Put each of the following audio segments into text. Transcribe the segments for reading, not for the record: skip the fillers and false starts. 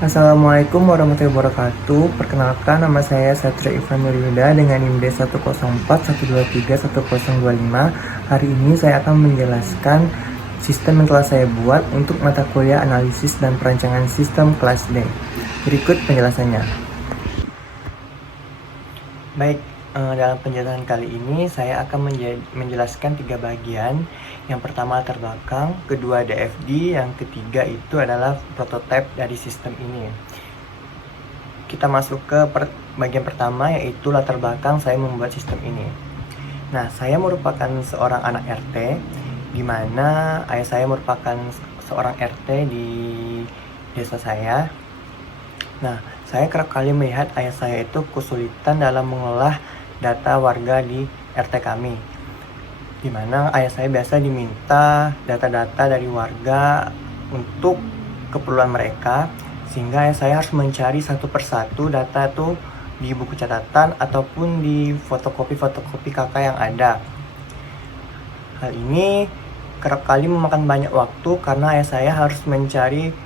Assalamualaikum warahmatullahi wabarakatuh. Perkenalkan, nama saya Satria Ivan Yuda dengan NIM D10412310025. Hari ini saya akan menjelaskan sistem yang telah saya buat untuk mata kuliah analisis dan perancangan sistem kelas D. Berikut penjelasannya. Baik, dalam penjelasan kali ini saya akan menjelaskan 3 bagian. Yang pertama latar belakang, kedua DFD, yang ketiga itu adalah prototipe dari sistem ini. Kita masuk ke bagian pertama, yaitu latar belakang saya membuat sistem ini. Nah, saya merupakan seorang anak RT, di mana ayah saya merupakan seorang RT di desa saya. Nah, saya kerap kali melihat ayah saya itu kesulitan dalam mengolah data warga di RT kami, di mana ayah saya biasa diminta data-data dari warga untuk keperluan mereka, sehingga ayah saya harus mencari satu persatu data itu di buku catatan ataupun di fotokopi kakak yang ada. Hal ini kerap kali memakan banyak waktu karena ayah saya harus mencari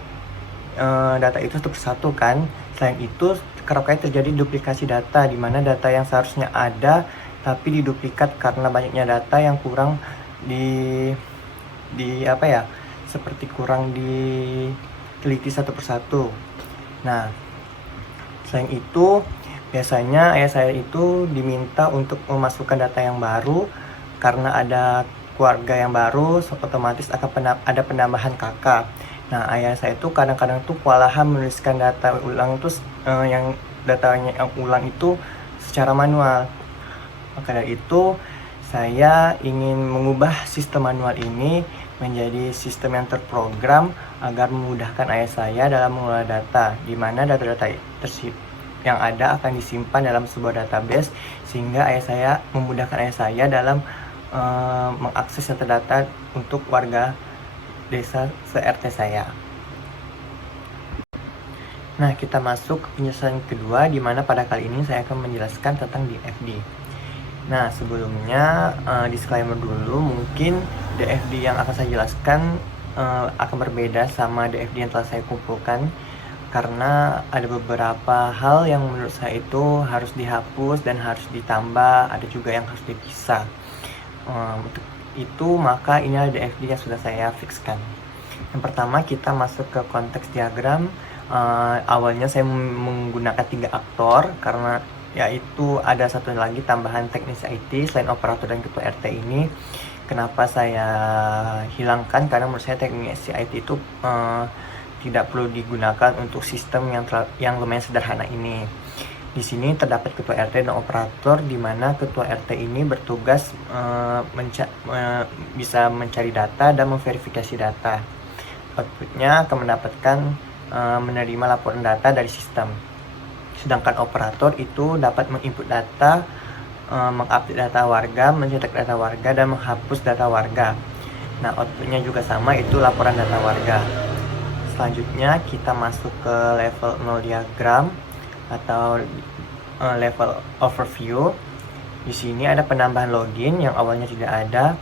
data itu satu persatu kan. Selain itu, kerap kali terjadi duplikasi data, di mana data yang seharusnya ada tapi diduplikat karena banyaknya data yang kurang seperti kurang diteliti satu persatu. Nah, selain itu, biasanya ayah saya itu diminta untuk memasukkan data yang baru karena ada keluarga yang baru, otomatis akan ada penambahan kakak. Nah, ayah saya itu kadang-kadang tuh kewalahan menuliskan data ulang terus yang datanya yang ulang itu secara manual. Maka dari itu, saya ingin mengubah sistem manual ini menjadi sistem yang terprogram agar memudahkan ayah saya dalam mengelola data, di mana data-data yang ada akan disimpan dalam sebuah database, sehingga memudahkan ayah saya dalam mengakses data-data untuk warga desa se-RT saya. Nah, kita masuk ke penjelasan kedua, di mana pada kali ini saya akan menjelaskan tentang DFD. Nah, sebelumnya disclaimer dulu, mungkin DFD yang akan saya jelaskan akan berbeda sama DFD yang telah saya kumpulkan, karena ada beberapa hal yang menurut saya itu harus dihapus dan harus ditambah, ada juga yang harus dipisah. Untuk itu maka ini adalah DFD yang sudah saya fixkan. Yang pertama, kita masuk ke konteks diagram. Awalnya saya menggunakan 3 aktor karena yaitu ada satu lagi tambahan teknisi IT selain operator dan ketua RT ini. Kenapa saya hilangkan? Karena menurut saya teknisi IT itu tidak perlu digunakan untuk sistem yang lumayan sederhana ini. Di sini terdapat ketua RT dan operator, di mana ketua RT ini bertugas bisa mencari data dan memverifikasi data. Outputnya akan mendapatkan menerima laporan data dari sistem. Sedangkan operator itu dapat menginput data, mengupdate data warga, mencetak data warga, dan menghapus data warga. Nah, outputnya juga sama, itu laporan data warga. Selanjutnya kita masuk ke level 0 diagram atau level overview. Di sini ada penambahan login yang awalnya tidak ada.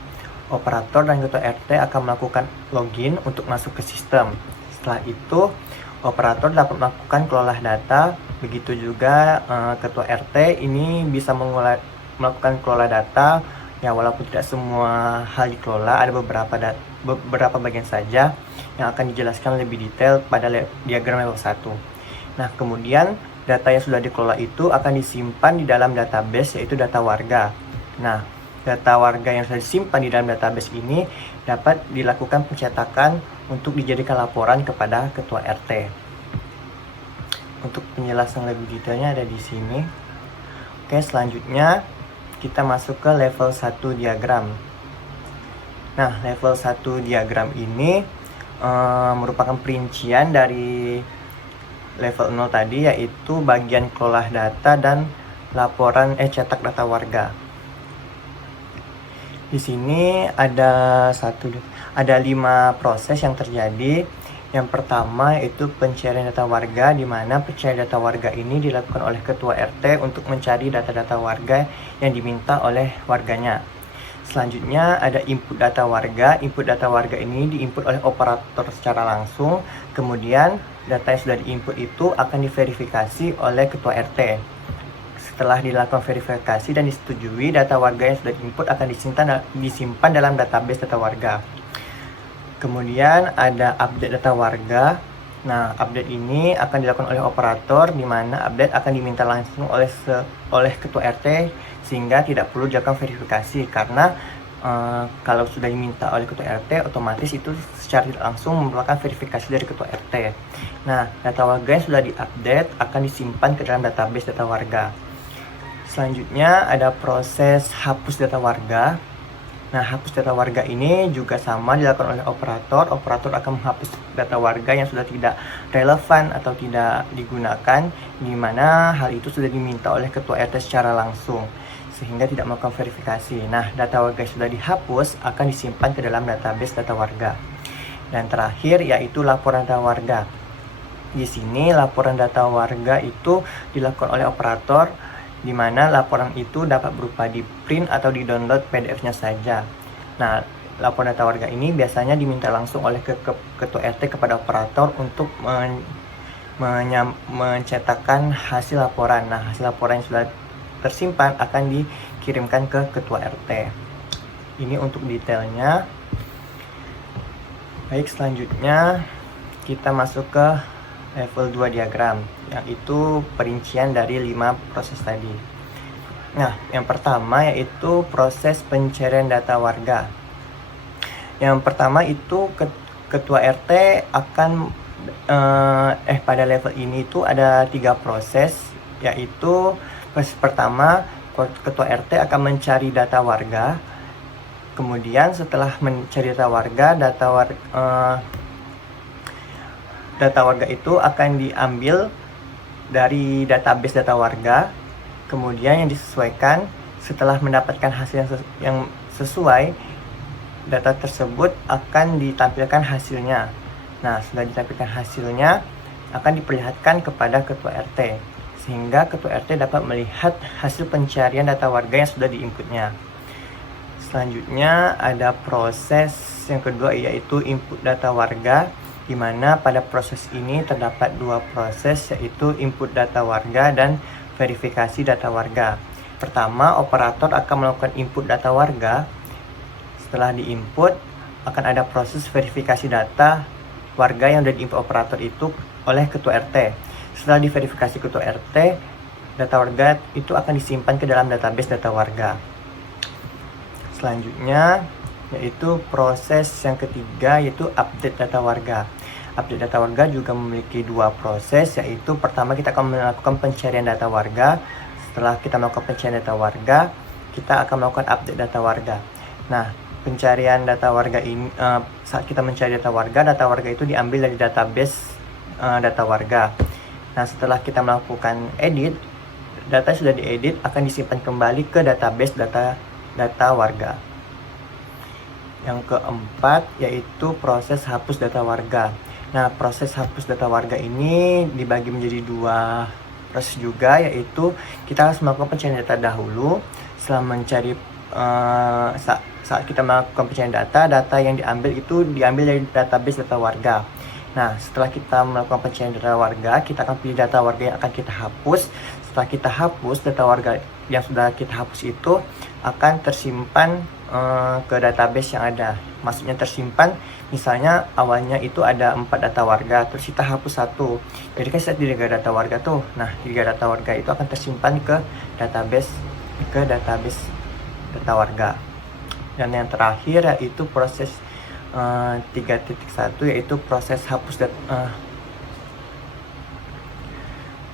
Operator dan ketua RT akan melakukan login untuk masuk ke sistem. Setelah itu, operator dapat melakukan kelola data. Begitu juga ketua RT ini bisa melakukan kelola data. Ya, walaupun tidak semua hal dikelola, ada beberapa bagian saja yang akan dijelaskan lebih detail pada diagram level 1. Nah, kemudian data yang sudah dikelola itu akan disimpan di dalam database, yaitu data warga. Nah, data warga yang sudah disimpan di dalam database ini dapat dilakukan pencetakan untuk dijadikan laporan kepada ketua RT. Untuk penjelasan lebih detailnya ada di sini. Oke, selanjutnya kita masuk ke level 1 diagram. Nah, level 1 diagram ini merupakan perincian dari level 0 tadi, yaitu bagian kelola data dan laporan cetak data warga. Di sini ada 5 proses yang terjadi. Yang pertama yaitu pencarian data warga, di mana pencarian data warga ini dilakukan oleh ketua RT untuk mencari data-data warga yang diminta oleh warganya. Selanjutnya ada input data warga. Input data warga ini diinput oleh operator secara langsung. Kemudian data yang sudah diinput itu akan diverifikasi oleh ketua RT. Setelah dilakukan verifikasi dan disetujui, data warga yang sudah diinput akan disimpan dalam database data warga. Kemudian ada update data warga. Nah, update ini akan dilakukan oleh operator, di mana update akan diminta langsung oleh ketua RT, sehingga tidak perlu dilakukan verifikasi, karena kalau sudah diminta oleh ketua RT, otomatis itu secara tidak langsung merupakan verifikasi dari ketua RT. Nah, data warga yang sudah diupdate akan disimpan ke dalam database data warga. Selanjutnya ada proses hapus data warga. Nah, hapus data warga ini juga sama dilakukan oleh operator. Operator akan menghapus data warga yang sudah tidak relevan atau tidak digunakan, di mana hal itu sudah diminta oleh ketua RT secara langsung, sehingga tidak melakukan verifikasi. Nah, data warga yang sudah dihapus akan disimpan ke dalam database data warga. Dan terakhir yaitu laporan data warga. Di sini laporan data warga itu dilakukan oleh operator, di mana laporan itu dapat berupa di print atau di download PDF-nya saja. Nah, laporan data warga ini biasanya diminta langsung oleh ketua RT kepada operator untuk mencetakkan hasil laporan. Nah, hasil laporan yang sudah tersimpan akan dikirimkan ke ketua RT. Ini untuk detailnya. Baik, selanjutnya kita masuk ke level 2 diagram, yaitu perincian dari 5 proses tadi. Nah, yang pertama yaitu proses pencarian data warga. Yang pertama itu ketua RT akan pada level ini itu ada 3 proses, yaitu proses pertama ketua RT akan mencari data warga. Kemudian setelah mencari data warga, data warga itu akan diambil dari database data warga, kemudian yang disesuaikan. Setelah mendapatkan hasil yang sesuai, data tersebut akan ditampilkan hasilnya. Nah, setelah ditampilkan hasilnya akan diperlihatkan kepada ketua RT, sehingga ketua RT dapat melihat hasil pencarian data warga yang sudah diinputnya. Selanjutnya ada proses yang kedua, yaitu input data warga, di mana pada proses ini terdapat 2 proses, yaitu input data warga dan verifikasi data warga. Pertama, operator akan melakukan input data warga. Setelah diinput, akan ada proses verifikasi data warga yang sudah diinput operator itu oleh ketua RT. Setelah diverifikasi ketua RT, data warga itu akan disimpan ke dalam database data warga. Selanjutnya yaitu proses yang ketiga, yaitu update data warga. Update data warga juga memiliki 2 proses, yaitu pertama kita akan melakukan pencarian data warga. Setelah kita melakukan pencarian data warga, kita akan melakukan update data warga. Nah, pencarian data warga ini, saat kita mencari data warga itu diambil dari database data warga. Nah, setelah kita melakukan edit, data yang sudah diedit akan disimpan kembali ke database data warga. Yang keempat yaitu proses hapus data warga. Nah, proses hapus data warga ini dibagi menjadi 2 proses juga, yaitu kita harus melakukan pencarian data dahulu. Setelah mencari saat kita melakukan pencarian data yang diambil itu diambil dari database data warga. Nah, setelah kita melakukan pencarian data warga, kita akan pilih data warga yang akan kita hapus. Setelah kita hapus, data warga yang sudah kita hapus itu akan tersimpan ke database yang ada. Maksudnya tersimpan, misalnya awalnya itu ada 4 data warga, terus kita hapus 1. Jadi kan saya 3 data warga tuh. Nah, 3 data warga itu akan tersimpan ke database data warga. Dan yang terakhir yaitu proses 3.1, yaitu proses hapus data.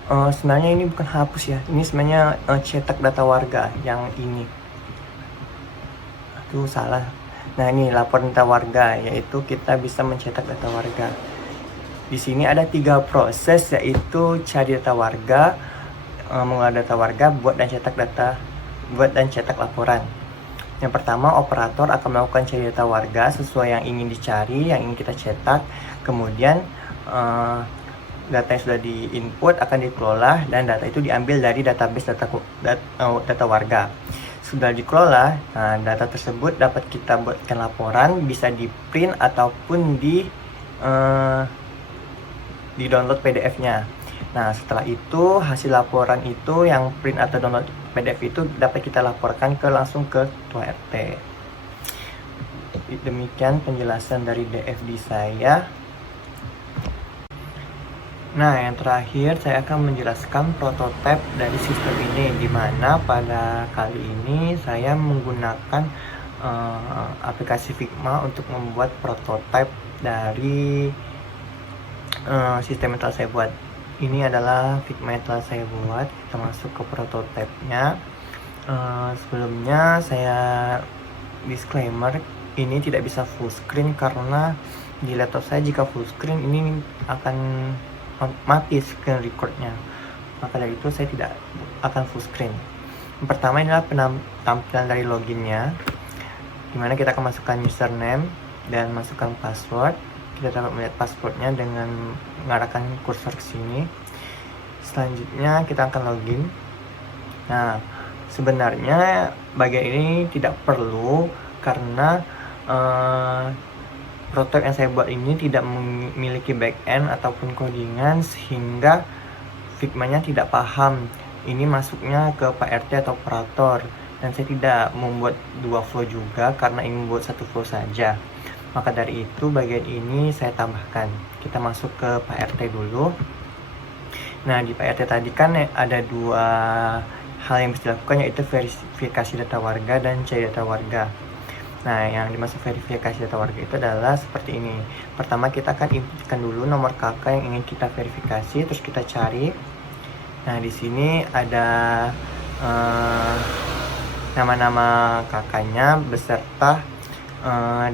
Sebenarnya ini bukan hapus ya, ini sebenarnya cetak data warga yang ini. Itu salah. Nah, ini laporan data warga, yaitu kita bisa mencetak data warga. Di sini ada 3 proses, yaitu cari data warga, mengolah data warga, buat dan cetak laporan. Yang pertama, operator akan melakukan cari data warga sesuai yang ingin dicari, yang ingin kita cetak. Kemudian data yang sudah diinput akan dikelola, dan data itu diambil dari database data warga. Sudah dikelola, data tersebut dapat kita buatkan laporan, bisa di print ataupun di-download PDF-nya. Nah, setelah itu hasil laporan itu yang print atau download PDF itu dapat kita laporkan langsung ke Ketua RT. Demikian penjelasan dari DFD saya. Nah, yang terakhir saya akan menjelaskan prototipe dari sistem ini, di mana pada kali ini saya menggunakan aplikasi Figma untuk membuat prototipe dari sistem yang telah saya buat. Ini adalah Figma yang telah saya buat. Kita masuk ke prototipenya. Sebelumnya saya disclaimer, ini tidak bisa full screen karena di laptop saya jika full screen ini akan mati screen recordnya. Maka dari itu saya tidak akan full screen. Yang pertama adalah tampilan dari loginnya, dimana kita akan masukkan username dan masukkan password. Kita dapat melihat passwordnya dengan mengarahkan kursor ke sini. Selanjutnya kita akan login. Nah, sebenarnya bagian ini tidak perlu karena prototipe yang saya buat ini tidak memiliki backend ataupun codingan, sehingga Figma-nya tidak paham ini masuknya ke Pak RT atau operator, dan saya tidak membuat dua flow juga karena ingin membuat satu flow saja. Maka dari itu bagian ini saya tambahkan. Kita masuk ke Pak RT dulu. Nah, di Pak RT tadi kan ada dua hal yang bisa dilakukan, yaitu verifikasi data warga dan cari data warga. Nah, yang dimaksud verifikasi data warga itu adalah seperti ini. Pertama, kita akan inputkan dulu nomor kakak yang ingin kita verifikasi, terus kita cari. Nah, di sini ada nama-nama kakaknya beserta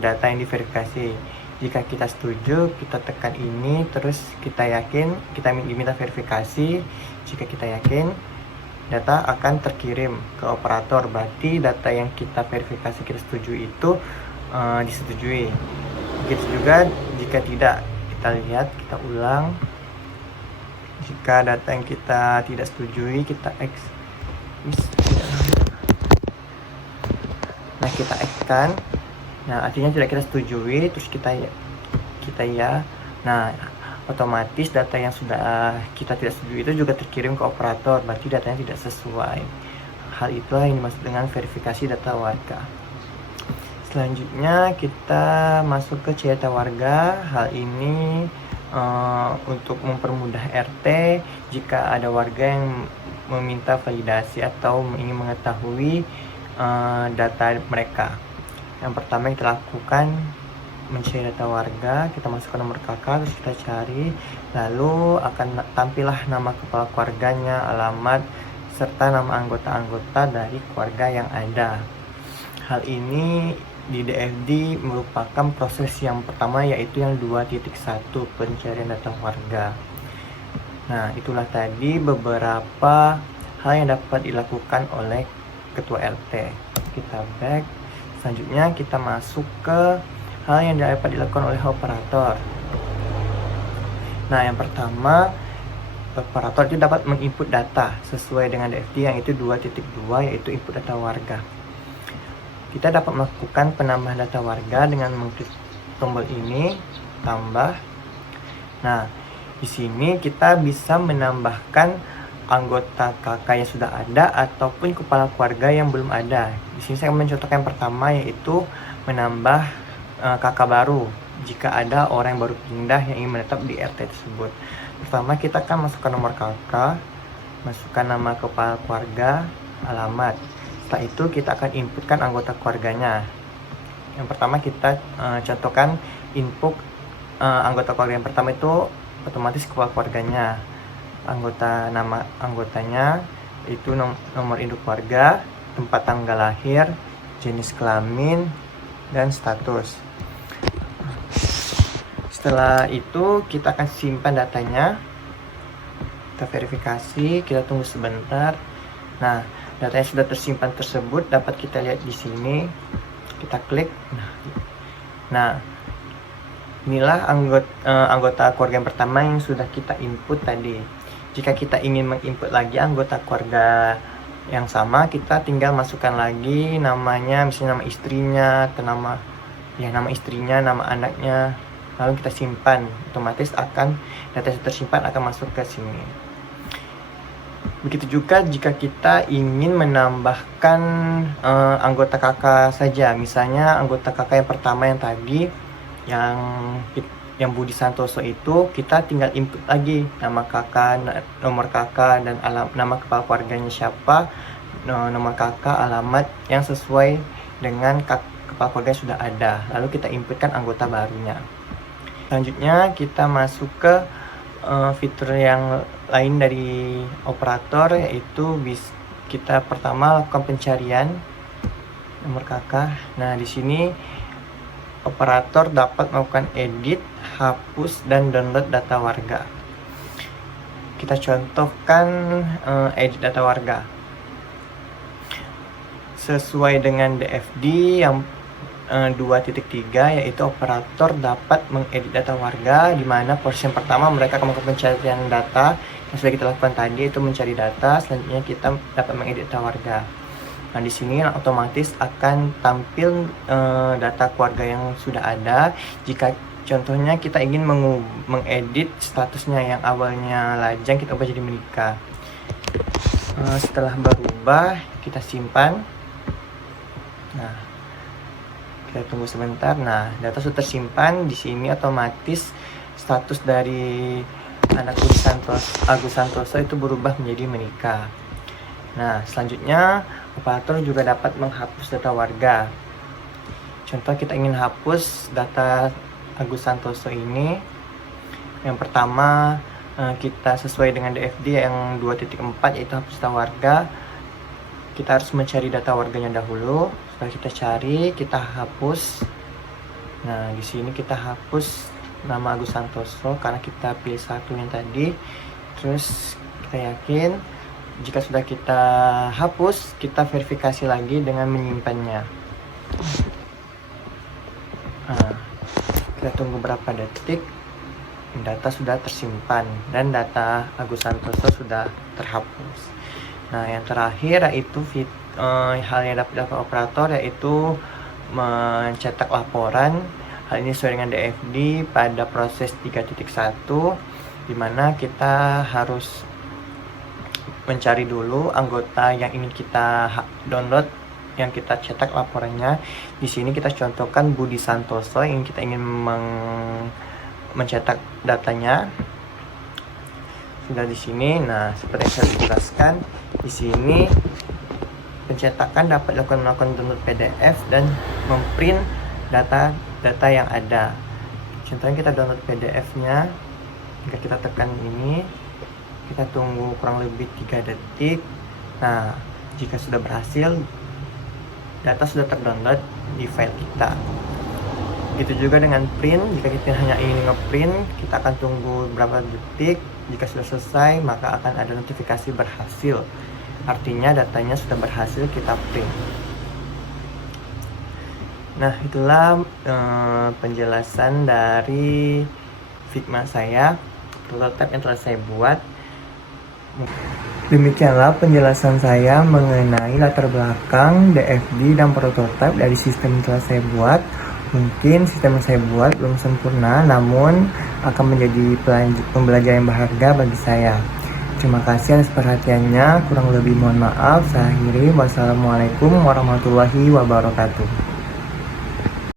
data yang diverifikasi. Jika kita setuju, kita tekan ini, terus kita yakin, kita diminta verifikasi. Jika kita yakin, data akan terkirim ke operator. Berarti data yang kita verifikasi kita setuju itu disetujui. Begitu juga jika tidak, kita lihat, kita ulang. Jika data yang kita tidak setujui, kita X. Nah, kita X kan. Nah, artinya tidak kita setujui, terus kita ya. Nah, otomatis data yang sudah kita tidak setujui itu juga terkirim ke operator, berarti datanya tidak sesuai. Hal itulah yang dimaksud dengan verifikasi data warga. Selanjutnya kita masuk ke cari data warga. Hal ini untuk mempermudah RT jika ada warga yang meminta validasi atau ingin mengetahui data mereka. Yang pertama yang kita lakukan mencari data warga, kita masukkan nomor kakak, terus kita cari, lalu akan tampillah nama kepala keluarganya, alamat, serta nama anggota-anggota dari keluarga yang ada. Hal ini di DFD merupakan proses yang pertama, yaitu yang 2.1 pencarian data warga. Nah, itulah tadi beberapa hal yang dapat dilakukan oleh ketua RT. Kita back. Selanjutnya kita masuk ke hal yang dapat dilakukan oleh operator. Nah, yang pertama, operator itu dapat menginput data sesuai dengan DFD yang itu 2.2, yaitu input data warga. Kita dapat melakukan penambahan data warga dengan mengklik tombol ini, tambah. Nah, di sini kita bisa menambahkan anggota kakak yang sudah ada ataupun kepala keluarga yang belum ada. Di sini saya mencontohkan yang pertama, yaitu menambah kakak baru jika ada orang yang baru pindah yang ingin menetap di RT tersebut. Pertama, kita akan masukkan nomor kakak, masukkan nama kepala keluarga, alamat. Setelah itu kita akan inputkan anggota keluarganya. Yang pertama kita contohkan input anggota keluarga yang pertama itu otomatis kepala keluarganya. Nama anggotanya itu nomor induk keluarga, tempat tanggal lahir, jenis kelamin, dan status. Setelah itu kita akan simpan datanya, kita verifikasi, kita tunggu sebentar. Nah, data yang sudah tersimpan tersebut dapat kita lihat di sini. Kita klik. Nah, inilah anggota keluarga yang pertama yang sudah kita input tadi. Jika kita ingin menginput lagi anggota keluarga yang sama, kita tinggal masukkan lagi namanya, misalnya nama istrinya, atau nama istrinya, nama anaknya. lalu kita simpan, otomatis akan data yang tersimpan akan masuk ke sini. Begitu juga jika kita ingin menambahkan anggota kakak saja, misalnya anggota kakak yang pertama yang tadi yang Budi Santoso itu, kita tinggal input lagi nama kakak, nomor kakak, dan nama kepala keluarganya siapa, nomor kakak, alamat yang sesuai dengan kepala keluarga sudah ada, lalu kita inputkan anggota barunya. Selanjutnya kita masuk ke fitur yang lain dari operator, yaitu kita pertama lakukan pencarian nomor kakak. Nah, di sini operator dapat melakukan edit, hapus, dan download data warga. Kita contohkan edit data warga sesuai dengan DFD yang 2.3, yaitu operator dapat mengedit data warga, di mana proses yang pertama mereka akan melakukan pencarian data yang sudah kita lakukan tadi, itu mencari data. Selanjutnya kita dapat mengedit data warga. Nah, di sini otomatis akan tampil data keluarga yang sudah ada. Jika contohnya kita ingin mengedit statusnya yang awalnya lajang, kita ubah jadi menikah. Setelah berubah, kita simpan. Nah, kita tunggu sebentar. Nah, data sudah tersimpan di sini. Otomatis status dari anak Agus Santoso itu berubah menjadi menikah. Nah, selanjutnya operator juga dapat menghapus data warga. Contoh, kita ingin hapus data Agus Santoso ini. Yang pertama, kita sesuai dengan DFD yang 2.4, yaitu hapus data warga. Kita harus mencari data warganya dahulu. Setelah kita cari, kita hapus. Nah, di sini kita hapus nama Agus Santoso karena kita pilih satu yang tadi. Terus kita yakin. Jika sudah kita hapus, kita verifikasi lagi dengan menyimpannya. Nah, kita tunggu berapa detik. Data sudah tersimpan dan data Agus Santoso sudah terhapus. Nah, yang terakhir yaitu hal yang dapat dilakukan operator, yaitu mencetak laporan. Hal ini sesuai dengan DFD pada proses 3.1, di mana kita harus mencari dulu anggota yang ingin kita download, yang kita cetak laporannya. Di sini kita contohkan Budi Santoso yang kita ingin mencetak datanya. Sudah di sini. Nah, seperti yang saya jelaskan, di sini pencetakan dapat dilakukan melakukan download PDF dan memprint data yang ada. Contohnya kita download PDF-nya. Jika kita tekan ini, kita tunggu kurang lebih 3 detik. Nah, jika sudah berhasil, data sudah terdownload di file kita. Itu juga dengan print. Jika kita hanya ingin ngeprint, kita akan tunggu beberapa detik. Jika sudah selesai, maka akan ada notifikasi berhasil. Artinya datanya sudah berhasil kita print. Nah, itulah penjelasan dari Figma saya, prototipe yang telah saya buat. Demikianlah penjelasan saya mengenai latar belakang, DFD, dan prototipe dari sistem yang telah saya buat. Mungkin sistem yang saya buat belum sempurna, namun akan menjadi pembelajaran yang berharga bagi saya. Terima kasih atas perhatiannya. Kurang lebih mohon maaf. Saya akhiri. Wassalamualaikum warahmatullahi wabarakatuh.